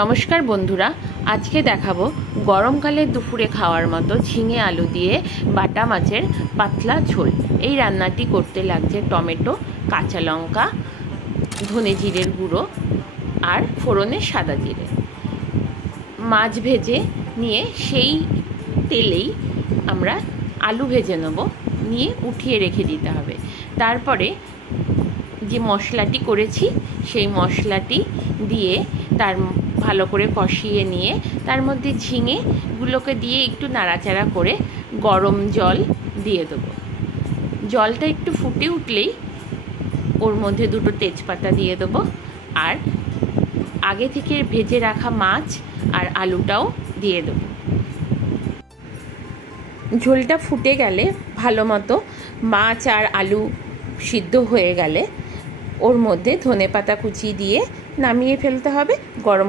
নমস্কার বন্ধুরা, আজকে দেখাবো গরমকালে দুপুরে খাওয়ার মতো ঝিঙে আলু দিয়ে বাটা মাছের পাতলা ঝোল। এই রান্নাটি করতে লাগছে টমেটো, কাঁচা লঙ্কা, ধনে জিরের গুঁড়ো আর ফোড়নে সাদা জিরে। মাছ ভেজে নিয়ে সেই তেলেই আমরা আলু ভেজে নেব, নিয়ে উঠিয়ে রেখে দিতে হবে। তারপরে যে মশলাটি করেছি সেই মশলাটি দিয়ে তার ভালো করে কষিয়ে নিয়ে তার মধ্যে ঝিঙেগুলোকে দিয়ে একটু নাড়াচাড়া করে গরম জল দিয়ে দেবো। জলটা একটু ফুটে উঠলেই ওর মধ্যে দুটো তেজপাতা দিয়ে দেবো আর আগে থেকে ভেজে রাখা মাছ আর আলুটাও দিয়ে দেবো। ঝোলটা ফুটে গেলে ভালো মতো মাছ আর আলু সিদ্ধ হয়ে গেলে ওর মধ্যে ধনেপাতা কুচি দিয়ে নামিয়ে ফেলতে হবে। গরম